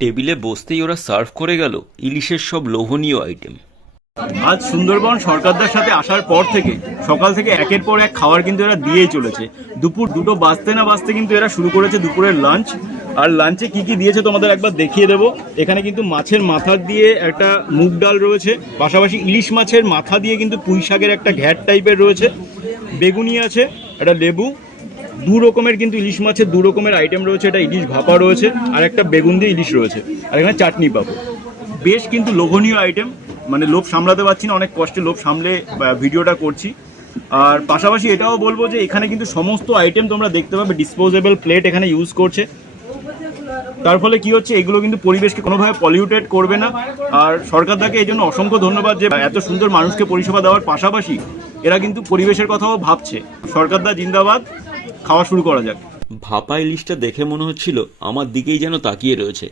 টেবিলে বসতেই ওরা সার্ভ করে গেল ইলিশের সব লোভনীয় আইটেম। আজ সুন্দরবন সরকারদার সাথে আসার পর থেকে সকাল থেকে একের পর এক খাবার কিন্তু এরা দিয়েই চলেছে। দুপুর 2টো বাজতে না বাজতে কিন্তু এরা শুরু করেছে দুপুরের লাঞ্চ। আর লাঞ্চে কি কি দিয়েছে তোমাদের একবার দেখিয়ে দেবো। এখানে কিন্তু মাছের মাথা দিয়ে একটা মুগ ডাল রয়েছে, পাশাপাশি ইলিশ মাছের মাথা দিয়ে কিন্তু পুঁই শাকের একটা ঘ্যাট টাইপের রয়েছে, বেগুনি আছে, একটা লেবু, 2 রকমের কিন্তু ইলিশ মাছের 2 রকমের আইটেম রয়েছে। এটা ইলিশ ভাপা রয়েছে আর একটা বেগুন দিয়ে ইলিশ রয়েছে, আর এখানে চাটনি পাবো। বেশ কিন্তু লোভনীয় আইটেম, মানে লোভ সামলাতে পারছি না, অনেক কষ্টে লোভ সামলে ভিডিওটা করছি। আর পাশাপাশি এটাও বলবো যে এখানে কিন্তু সমস্ত আইটেম তোমরা দেখতে পাবে ডিসপোজেবল প্লেট এখানে ইউজ করছে। তার ফলে কি হচ্ছে, এগুলো কিন্তু পরিবেশকে কোনোভাবে পলিউটেড করবে না। আর সরকারদাকে এই জন্য অসংখ্য ধন্যবাদ যে এত সুন্দর মানুষকে পরিষেবা দেওয়ার পাশাপাশি এরা কিন্তু পরিবেশের কথাও ভাবছে। সরকারদা জিন্দাবাদ, খাওয়া শুরু করা যাক। ভাপা ইলিশটা দেখে মনে হচ্ছিল আমার দিকেই যেন তাকিয়ে রয়েছে।